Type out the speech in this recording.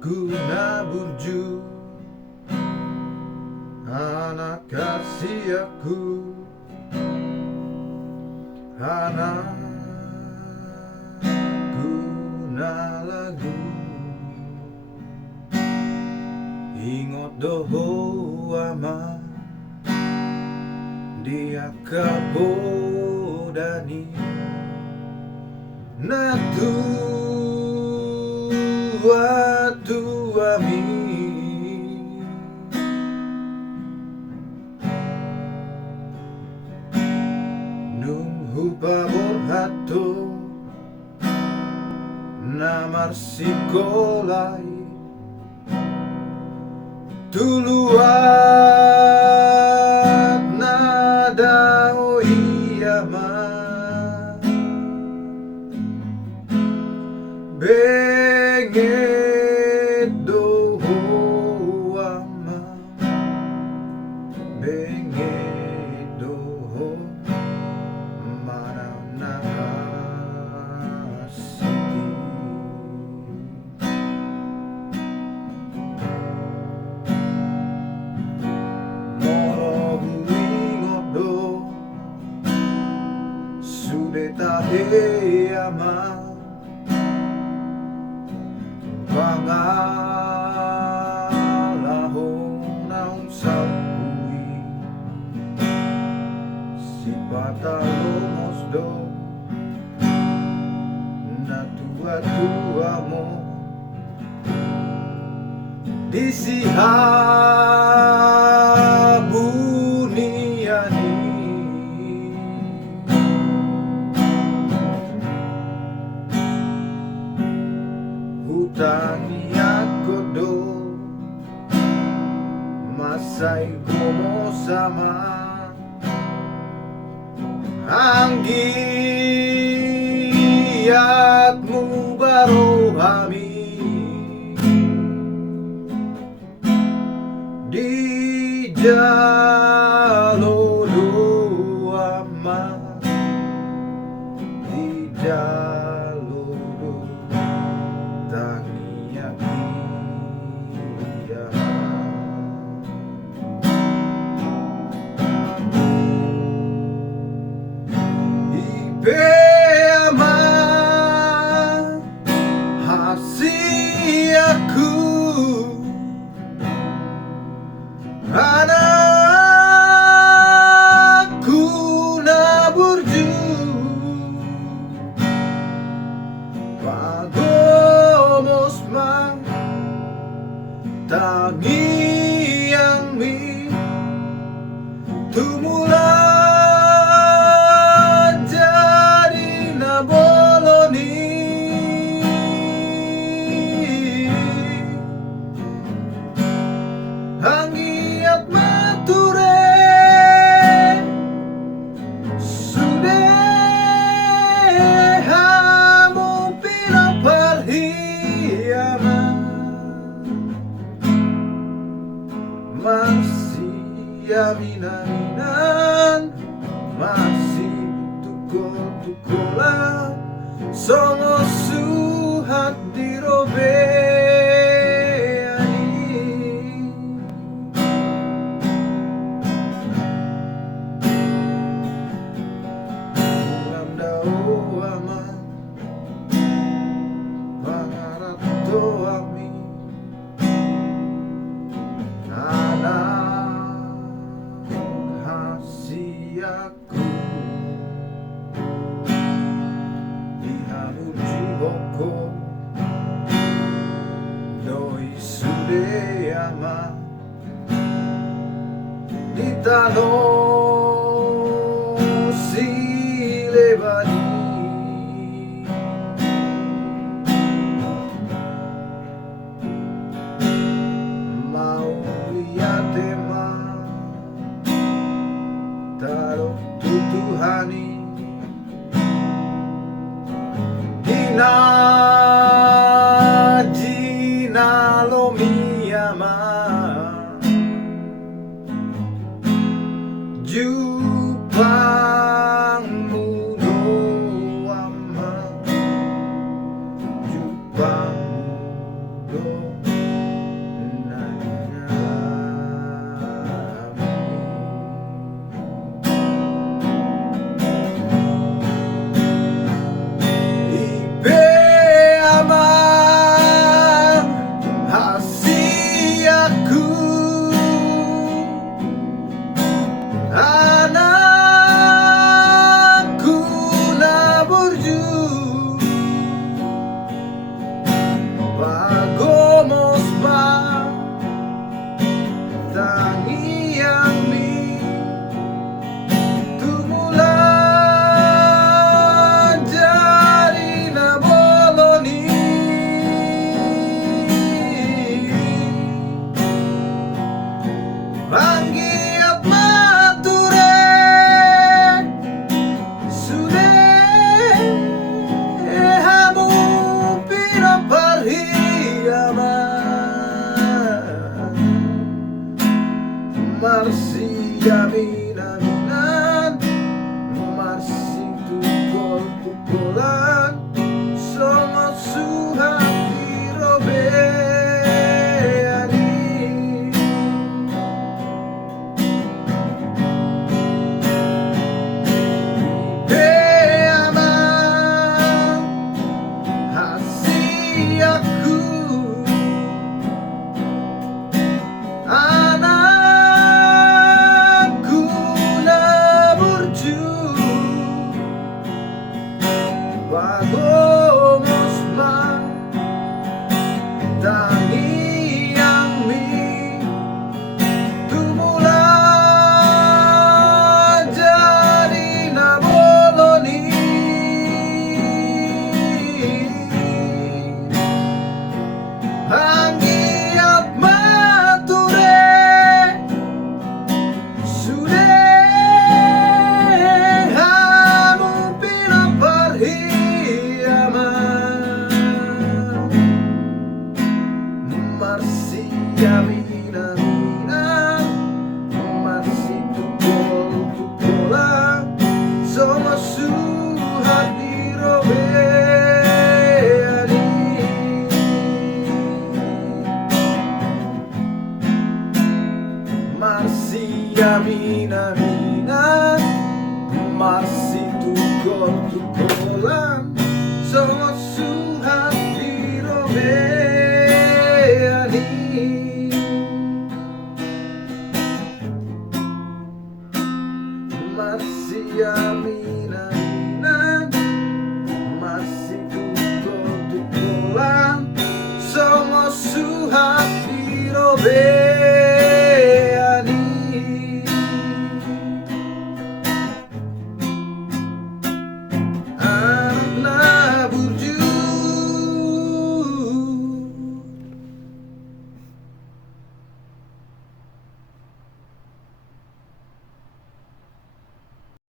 Guna burju anak kasih aku, anak guna lagu ingot doho ama dia kabodani natu watu ami nunghu babor hato namar sikolai tuluat nada oyama benget doho ama benget doho maranahasiti moro ingot do sudetahe ama pangalahon ang sawi si patalomos do na tua-tua mo di sihabuniani hutangi ako do masay como sama anggiatmu baru hami di jalodo ama di jalodo tangiak iya ibe ama hasi aku anakku na burju pagomos mang tangi yang mi tumulan jadi naboloni hangiat mature sudehamu pinaparhiyaman masih aminan masih tukol-tukolan songo suhat dirobeani ulam dao ama pangarat doami aku dihamuji boko doi sude ama ditano silebani mau lihat emang taruh tutuhani dina jina lomiyama Hagomos man tangi yang mi tumula jadi naboloni hangiap mature sude hamu pila parhiaman marsia mina mina marsi tukola sama suhat dirobeani marsia mina mina marsi tukola sama